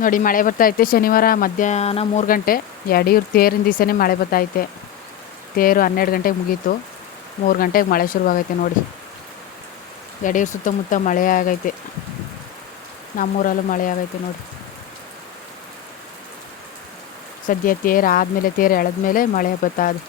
ನೋಡಿ ಮಳೆ ಬರ್ತೈತೆ. ಶನಿವಾರ ಮಧ್ಯಾಹ್ನ 3 ಗಂಟೆ ಯಡಿಯೂರು ತೇರಿನ ದಿವಸನೇ ಮಳೆ ಬರ್ತೈತೆ. ತೇರು 12 ಗಂಟೆಗೆ ಮುಗೀತು, 3 ಗಂಟೆಗೆ ಮಳೆ ಶುರುವಾಗೈತೆ. ನೋಡಿ ಯಡಿಯೂರು ಸುತ್ತಮುತ್ತ ಮಳೆ ಆಗೈತೆ, ನಮ್ಮೂರಲ್ಲೂ ಮಳೆ ಆಗೈತೆ. ನೋಡಿ ಸದ್ಯ ತೇರು ಆದಮೇಲೆ, ತೇರು ಎಳೆದ್ಮೇಲೆ ಮಳೆ ಬರ್ತದೆ.